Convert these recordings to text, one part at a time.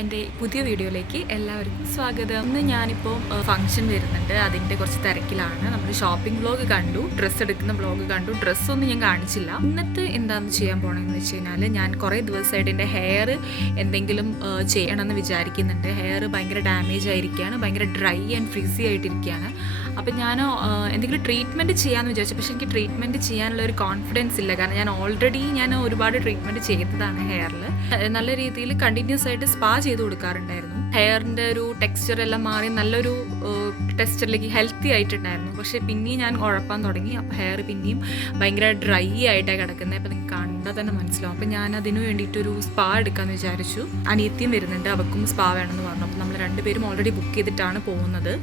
എൻ്റെ പുതിയ വീഡിയോയിലേക്ക് എല്ലാവർക്കും സ്വാഗതം. ഇന്ന് ഞാനിപ്പോൾ ഫംഗ്ഷൻ വരുന്നുണ്ട്, അതിൻ്റെ കുറച്ച് തിരക്കിലാണ്. നമ്മൾ ഷോപ്പിംഗ് വ്ളോഗ് കണ്ടു, ഡ്രസ്സ് എടുക്കുന്ന വ്ളോഗ് കണ്ടു. ഡ്രസ്സൊന്നും ഞാൻ കാണിച്ചില്ല. ഇന്നത്തെ എന്താണെന്ന് ചെയ്യാൻ പോകണമെന്ന് വെച്ച് കഴിഞ്ഞാൽ, ഞാൻ കുറേ ദിവസമായിട്ട് എൻ്റെ ഹെയർ എന്തെങ്കിലും ചെയ്യണമെന്ന് വിചാരിക്കുന്നുണ്ട്. ഹെയർ ഭയങ്കര ഡാമേജ് ആയിരിക്കുകയാണ്, ഭയങ്കര ഡ്രൈ ആൻഡ് ഫ്രിസി ആയിട്ടിരിക്കുകയാണ്. അപ്പം ഞാൻ എന്തെങ്കിലും ട്രീറ്റ്മെൻറ്റ് ചെയ്യാമെന്ന് വിചാരിച്ചു. പക്ഷേ എനിക്ക് ട്രീറ്റ്മെൻറ്റ് ചെയ്യാനുള്ള ഒരു കോൺഫിഡൻസ് ഇല്ല. കാരണം ഞാൻ ഒരുപാട് ട്രീറ്റ്മെൻറ്റ് ചെയ്തതാണ് ഹെയറിൽ. നല്ല രീതിയിൽ കണ്ടിന്യൂസ് ആയിട്ട് സ്പാ ചെയ്ത് കൊടുക്കാറുണ്ടായിരുന്നു. ഹെയറിൻ്റെ ഒരു ടെക്സ്ചർ എല്ലാം മാറി നല്ലൊരു ടെക്സ്ചറിലേക്ക് ഹെൽത്തി ആയിട്ടുണ്ടായിരുന്നു. പക്ഷേ പിന്നെയും ഞാൻ ഉഴപ്പാൻ തുടങ്ങി. അപ്പോൾ ഹെയർ പിന്നെയും ഭയങ്കര ഡ്രൈ ആയിട്ടാണ് കിടക്കുന്നത്. അപ്പോൾ നിങ്ങൾക്ക് കണ്ടാൽ തന്നെ മനസ്സിലാവും. അപ്പോൾ ഞാൻ അതിന് വേണ്ടിയിട്ടൊരു സ്പാ എടുക്കാമെന്ന് വിചാരിച്ചു. അനിയത്തിയും വരുന്നുണ്ട്, അവൾക്കും സ്പാ വേണമെന്ന് പറഞ്ഞു. അപ്പോൾ നമ്മൾ രണ്ടുപേരും ഓൾറെഡി ബുക്ക് ചെയ്തിട്ടാണ് പോകുന്നത്.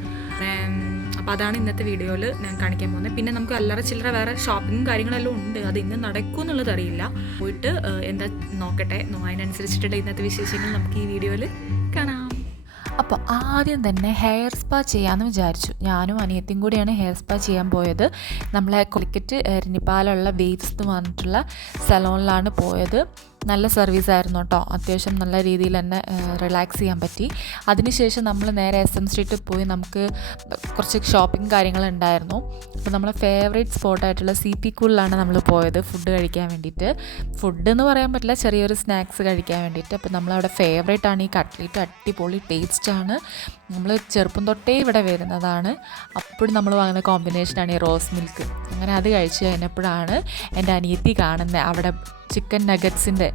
അപ്പോൾ അതാണ് ഇന്നത്തെ വീഡിയോയിൽ ഞാൻ കാണിക്കാൻ പോകുന്നത്. പിന്നെ നമുക്ക് അല്ലറ ചില്ലറ വേറെ ഷോപ്പിങ്ങും കാര്യങ്ങളെല്ലാം ഉണ്ട്. അത് ഇന്ന് നടക്കും എന്നുള്ളത് അറിയില്ല. പോയിട്ട് എന്താ നോക്കട്ടെ, അതിനനുസരിച്ചിട്ടുള്ള ഇന്നത്തെ വിശേഷങ്ങൾ നമുക്ക് ഈ വീഡിയോയിൽ കാണാം. അപ്പോൾ ആദ്യം തന്നെ ഹെയർ സ്പാ ചെയ്യാമെന്ന് വിചാരിച്ചു. ഞാനും അനിയത്തിയും കൂടിയാണ് ഹെയർ സ്പാ ചെയ്യാൻ പോയത്. നമ്മളെ കൊലിക്കറ്റ് എരഞ്ഞിപ്പാലുള്ള വേവ്സ് എന്ന് പറഞ്ഞിട്ടുള്ള സലോണിലാണ് പോയത്. നല്ല സർവീസായിരുന്നു കേട്ടോ. അത്യാവശ്യം നല്ല രീതിയിൽ തന്നെ റിലാക്സ് ചെയ്യാൻ പറ്റി. അതിനുശേഷം നമ്മൾ നേരെ SM സ്ട്രീറ്റിൽ പോയി നമുക്ക് കുറച്ച് ഷോപ്പിംഗ് കാര്യങ്ങളുണ്ടായിരുന്നു. അപ്പോൾ നമ്മളെ ഫേവറേറ്റ് സ്പോട്ടായിട്ടുള്ള CP കൂളിലാണ് നമ്മൾ പോയത് ഫുഡ് കഴിക്കാൻ വേണ്ടിയിട്ട്. ഫുഡ് എന്ന് പറയാൻ പറ്റില്ല, ചെറിയൊരു സ്നാക്സ് കഴിക്കാൻ വേണ്ടിയിട്ട്. അപ്പോൾ നമ്മളവിടെ ഫേവറേറ്റ് ആണ് ഈ കട്ട്ലേറ്റ്. അടിപൊളി ടേസ്റ്റാണ്. നമ്മൾ ചെറുപ്പം തൊട്ടേ ഇവിടെ വരുന്നതാണ്. അപ്പോഴും നമ്മൾ വാങ്ങുന്ന കോമ്പിനേഷനാണ് ഈ റോസ് മിൽക്ക്. അങ്ങനെ അത് കഴിച്ച് കഴിഞ്ഞപ്പോഴാണ് എൻ്റെ അനിയത്തി കാണുന്നത് അവിടെ ചിക്കൻ നഗറ്റ്സിൻ്റെ.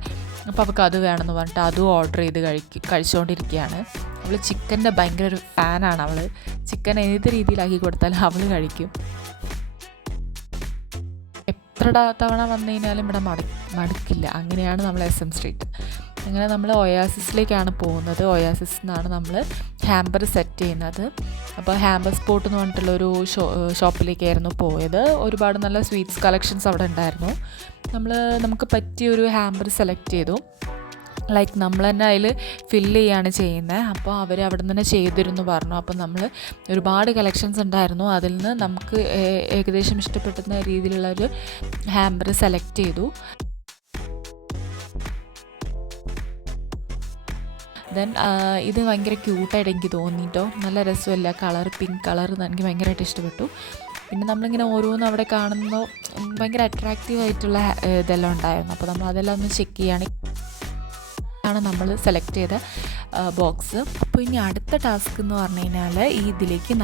അപ്പോൾ അവൾക്ക് അത് വേണമെന്ന് പറഞ്ഞിട്ട് അതും ഓർഡർ ചെയ്ത് കഴിച്ചുകൊണ്ടിരിക്കുകയാണ്. അവൾ ചിക്കൻ്റെ ഭയങ്കര ഒരു ഫാനാണ്. അവൾ ചിക്കൻ ഏത് രീതിയിലാക്കി കൊടുത്താലും അവൾ കഴിക്കും. എത്ര തവണ വന്നു കഴിഞ്ഞാലും ഇവിടെ മടുക്കില്ല. അങ്ങനെയാണ് നമ്മൾ SM സ്ട്രീറ്റ്. അങ്ങനെ നമ്മൾ ഒയാസിസിലേക്കാണ് പോകുന്നത്. ഒയാസിസ് എന്നാണ് നമ്മൾ ഹാമ്പർ സെറ്റ് ചെയ്യുന്നത്. അപ്പോൾ ഹാമ്പർ സ്പോട്ട് എന്ന് പറഞ്ഞിട്ടുള്ളൊരു ഷോപ്പിലേക്കായിരുന്നു പോയത്. ഒരുപാട് നല്ല സ്വീറ്റ്സ് കളക്ഷൻസ് അവിടെ ഉണ്ടായിരുന്നു. നമുക്ക് പറ്റിയൊരു ഹാമ്പർ സെലക്ട് ചെയ്തു. ലൈക്ക് നമ്മൾ തന്നെ അതിൽ ഫില്ല് ചെയ്യുകയാണ് ചെയ്യുന്നത്. അപ്പോൾ അവർ അവിടെ നിന്ന് തന്നെ ചെയ്തിരുന്നു പറഞ്ഞു. അപ്പോൾ നമ്മൾ ഒരുപാട് കളക്ഷൻസ് ഉണ്ടായിരുന്നു. അതിൽ നിന്ന് നമുക്ക് ഏകദേശം ഇഷ്ടപ്പെടുന്ന രീതിയിലുള്ളൊരു ഹാമ്പർ സെലക്ട് ചെയ്തു. ദെൻ ഇത് ഭയങ്കര ക്യൂട്ടായിട്ട് എനിക്ക് തോന്നിയിട്ടോ. നല്ല രസമല്ല കളർ, പിങ്ക് കളർ എനിക്ക് ഭയങ്കരമായിട്ട് ഇഷ്ടപ്പെട്ടു. പിന്നെ നമ്മളിങ്ങനെ ഓരോന്നും അവിടെ കാണുമ്പോൾ ഭയങ്കര അട്രാക്റ്റീവ് ആയിട്ടുള്ള ഇതെല്ലാം ഉണ്ടായിരുന്നു. അപ്പോൾ നമ്മൾ അതെല്ലാം ഒന്ന് ചെക്ക് ചെയ്യുകയാണ് നമ്മൾ സെലക്ട് ചെയ്ത ബോക്സ്. അപ്പോൾ ഇനി അടുത്ത ടാസ്ക് എന്ന് പറഞ്ഞു കഴിഞ്ഞാൽ ഇതിലേക്ക്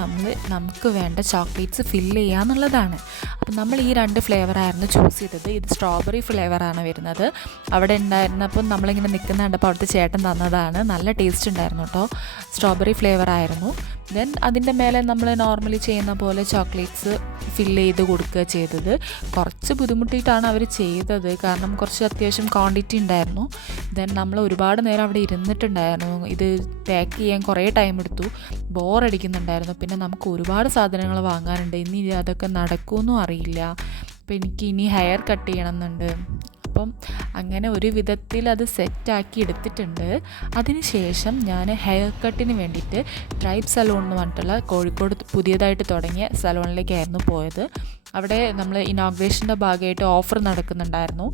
നമുക്ക് വേണ്ട ചോക്ലേറ്റ്സ് ഫില്ല് ചെയ്യുക എന്നുള്ളതാണ്. അപ്പോൾ നമ്മൾ ഈ 2 ഫ്ലേവറായിരുന്നു ചൂസ് ചെയ്തത്. ഇത് സ്ട്രോബെറി ഫ്ലേവറാണ് വരുന്നത്. അവിടെ ഉണ്ടായിരുന്നപ്പോൾ നമ്മളിങ്ങനെ നിൽക്കുന്ന കണ്ടപ്പോൾ അവിടുത്തെ ചേട്ടൻ തന്നതാണ്. നല്ല ടേസ്റ്റ് ഉണ്ടായിരുന്നു കേട്ടോ. സ്ട്രോബെറി ഫ്ലേവറായിരുന്നു. ദെൻ അതിൻ്റെ മേലെ നമ്മൾ നോർമലി ചെയ്യുന്ന പോലെ ചോക്ലേറ്റ്സ് ഫില്ല് ചെയ്ത് കൊടുക്കുക ചെയ്തത്. കുറച്ച് ബുദ്ധിമുട്ടിയിട്ടാണ് അവർ ചെയ്തത്, കാരണം കുറച്ച് അത്യാവശ്യം ക്വാണ്ടിറ്റി ഉണ്ടായിരുന്നു. ദെൻ നമ്മൾ ഒരുപാട് നേരം അവിടെ ഇരുന്നിട്ടുണ്ടായിരുന്നു. ഇത് പാക്ക് ചെയ്യാൻ കുറേ ടൈം എടുത്തു. ബോറടിക്കുന്നുണ്ടായിരുന്നു. പിന്നെ നമുക്ക് ഒരുപാട് സാധനങ്ങൾ വാങ്ങാനുണ്ട്. ഇനി അതൊക്കെ നടക്കുമെന്നും അറിയില്ല. അപ്പോൾ എനിക്ക് ഇനി ഹെയർ കട്ട് ചെയ്യണമെന്നുണ്ട്. അപ്പം അങ്ങനെ ഒരു വിധത്തിൽ അത് സെറ്റാക്കി എടുത്തിട്ടുണ്ട്. അതിനുശേഷം ഞാൻ ഹെയർ കട്ടിന് വേണ്ടിയിട്ട് ട്രൈബ് സലൂൺ എന്ന് പറഞ്ഞിട്ടുള്ള കോഴിക്കോട് പുതിയതായിട്ട് തുടങ്ങിയ സലൂണിലേക്കായിരുന്നു പോയത്. അവിടെ നമ്മൾ ഇനോഗ്രേഷൻ്റെ ഭാഗമായിട്ട് ഓഫർ നടക്കുന്നുണ്ടായിരുന്നു.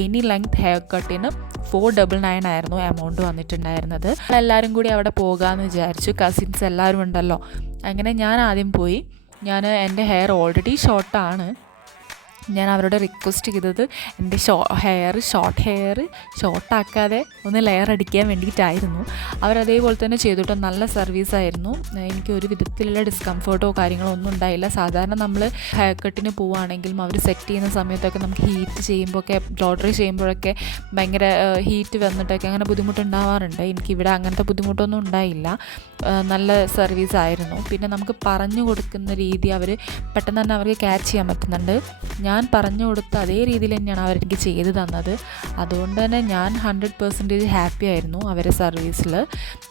എനി ലെങ്ത് ഹെയർ കട്ടിന് 499 ആയിരുന്നു എമൗണ്ട് വന്നിട്ടുണ്ടായിരുന്നത്. എല്ലാവരും കൂടി അവിടെ പോകാമെന്ന് വിചാരിച്ചു. കസിൻസ് എല്ലാവരും ഉണ്ടല്ലോ. അങ്ങനെ ഞാൻ ആദ്യം പോയി. എൻ്റെ ഹെയർ ഓൾറെഡി ഷോർട്ടാണ്. ഞാൻ അവരോട് റിക്വസ്റ്റ് ചെയ്തത് എൻ്റെ ഷോർട്ട് ഹെയർ ഷോർട്ടാക്കാതെ ഒന്ന് ലെയർ അടിക്കാൻ വേണ്ടിയിട്ടായിരുന്നു. അവരതേപോലെ തന്നെ ചെയ്തിട്ട് നല്ല സർവീസായിരുന്നു. എനിക്ക് ഒരു വിധത്തിലുള്ള ഡിസ്കംഫർട്ടോ കാര്യങ്ങളോ ഒന്നും ഉണ്ടായില്ല. സാധാരണ നമ്മൾ ഹെയർ കട്ടിന് പോവുകയാണെങ്കിലും അവർ സെറ്റ് ചെയ്യുന്ന സമയത്തൊക്കെ നമുക്ക് ഹീറ്റ് ചെയ്യുമ്പോഴൊക്കെ ബ്ലോ ഡ്രൈ ചെയ്യുമ്പോഴൊക്കെ ഭയങ്കര ഹീറ്റ് വന്നിട്ടൊക്കെ അങ്ങനെ ബുദ്ധിമുട്ടുണ്ടാവാറുണ്ട്. എനിക്കിവിടെ അങ്ങനത്തെ ബുദ്ധിമുട്ടൊന്നും ഉണ്ടായില്ല. നല്ല സർവീസായിരുന്നു. പിന്നെ നമുക്ക് പറഞ്ഞു കൊടുക്കുന്ന രീതി അവർ പെട്ടെന്ന് തന്നെ അവർക്ക് ക്യാച്ച് ചെയ്യാൻ പറ്റുന്നുണ്ട്. ഞാൻ പറഞ്ഞു കൊടുത്ത അതേ രീതിയിൽ തന്നെയാണ് അവരെനിക്ക് ചെയ്ത് തന്നത്. അതുകൊണ്ട് തന്നെ ഞാൻ 100% ഹാപ്പി ആയിരുന്നു അവരെ സർവീസിൽ.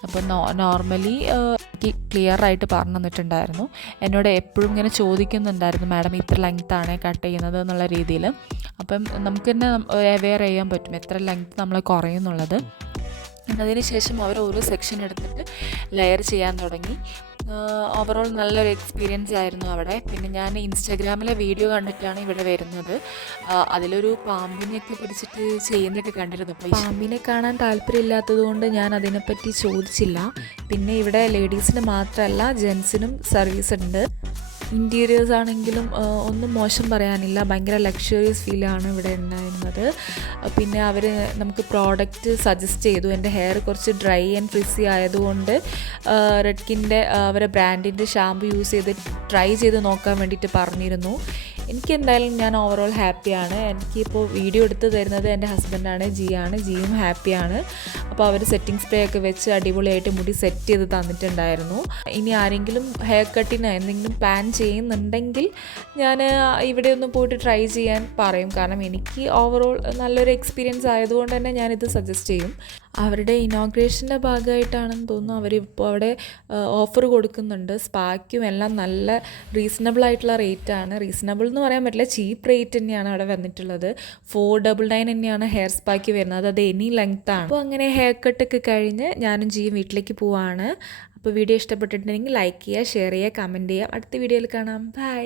അപ്പോൾ നോർമലി എനിക്ക് ക്ലിയറായിട്ട് പറഞ്ഞു തന്നിട്ടുണ്ടായിരുന്നു. എന്നോട് എപ്പോഴും ഇങ്ങനെ ചോദിക്കുന്നുണ്ടായിരുന്നു, മാഡം ഇത്ര ലെങ്ത്താണ് കട്ട് ചെയ്യുന്നത് എന്നുള്ള രീതിയിൽ. അപ്പം നമുക്ക് തന്നെ അവെയർ ചെയ്യാൻ പറ്റും എത്ര ലെങ്ത്ത് നമ്മൾ കുറയുന്നുള്ളത്. അതിന് ശേഷം അവർ ഓരോ സെക്ഷൻ എടുത്തിട്ട് ലെയർ ചെയ്യാൻ തുടങ്ങി. ഓവറോൾ നല്ലൊരു എക്സ്പീരിയൻസ് ആയിരുന്നു അവിടെ. പിന്നെ ഞാൻ ഇൻസ്റ്റാഗ്രാമിലെ വീഡിയോ കണ്ടിട്ടാണ് ഇവിടെ വരുന്നത്. അതിലൊരു പാമ്പിനെയൊക്കെ പിടിച്ചിട്ട് ചെയ്യുന്നതൊക്കെ കണ്ടിരുന്നു. അപ്പോൾ പാമ്പിനെ കാണാൻ താല്പര്യമില്ലാത്തത് കൊണ്ട് ഞാൻ അതിനെപ്പറ്റി ചോദിച്ചില്ല. പിന്നെ ഇവിടെ ലേഡീസിന് മാത്രമല്ല ജെൻസിനും സർവീസ് ഉണ്ട്. ഇൻറ്റീരിയേഴ്സ് ആണെങ്കിലും ഒന്നും മോശം പറയാനില്ല. ഭയങ്കര ലക്ഷറിയസ് ഫീലാണ് ഇവിടെ ഉണ്ടായിരുന്നത്. പിന്നെ അവർ നമുക്ക് പ്രോഡക്റ്റ് സജസ്റ്റ് ചെയ്തു. എൻ്റെ ഹെയർ കുറച്ച് ഡ്രൈ ആൻഡ് ഫ്രിസി ആയതുകൊണ്ട് റെഡ്കിൻ്റെ അവരെ ബ്രാൻഡിൻ്റെ ഷാമ്പു യൂസ് ചെയ്ത് ട്രൈ ചെയ്ത് നോക്കാൻ വേണ്ടിയിട്ട് പറഞ്ഞിരുന്നു. എനിക്കെന്തായാലും ഞാൻ ഓവറോൾ ഹാപ്പിയാണ്. എനിക്കിപ്പോൾ വീഡിയോ എടുത്ത് തരുന്നത് എൻ്റെ ഹസ്ബൻഡാണ്, ജിയും ഹാപ്പിയാണ്. അപ്പോൾ അവർ സെറ്റിംഗ് സ്പ്രേ ഒക്കെ വെച്ച് അടിപൊളിയായിട്ട് മുടി സെറ്റ് ചെയ്ത് തന്നിട്ടുണ്ടായിരുന്നു. ഇനി ആരെങ്കിലും ഹെയർ കട്ടിന് എന്തെങ്കിലും പ്ലാൻ ചെയ്യുന്നുണ്ടെങ്കിൽ ഞാൻ ഇവിടെ ഒന്ന് പോയിട്ട് ട്രൈ ചെയ്യാൻ പറയും. കാരണം എനിക്ക് ഓവറോൾ നല്ലൊരു എക്സ്പീരിയൻസ് ആയതുകൊണ്ട് തന്നെ ഞാനിത് സജസ്റ്റ് ചെയ്യും. അവരുടെ ഇനോഗ്രേഷൻ്റെ ഭാഗമായിട്ടാണെന്ന് തോന്നുന്നു അവരിപ്പോൾ അവിടെ ഓഫർ കൊടുക്കുന്നുണ്ട്. സ്പായ്ക്കും എല്ലാം നല്ല റീസണബിൾ ആയിട്ടുള്ള റേറ്റാണ്. റീസണബിൾ എന്ന് പറയാൻ പറ്റില്ല, ചീപ്പ് റേറ്റ് തന്നെയാണ് അവിടെ വന്നിട്ടുള്ളത്. 499 തന്നെയാണ് ഹെയർ സ്പായ്ക്ക് വരുന്നത്. അത് എനി ലെങ്ത്താണ്. അപ്പോൾ അങ്ങനെ ഹെയർ കട്ടൊക്കെ കഴിഞ്ഞ് ഞാനും ജിയും വീട്ടിലേക്ക് പോവാണ്. അപ്പോൾ വീഡിയോ ഇഷ്ടപ്പെട്ടിട്ടുണ്ടെങ്കിൽ ലൈക്ക് ചെയ്യുക, ഷെയർ ചെയ്യുക, കമൻറ്റ് ചെയ്യുക. അടുത്ത വീഡിയോയിൽ കാണാം. ബൈ.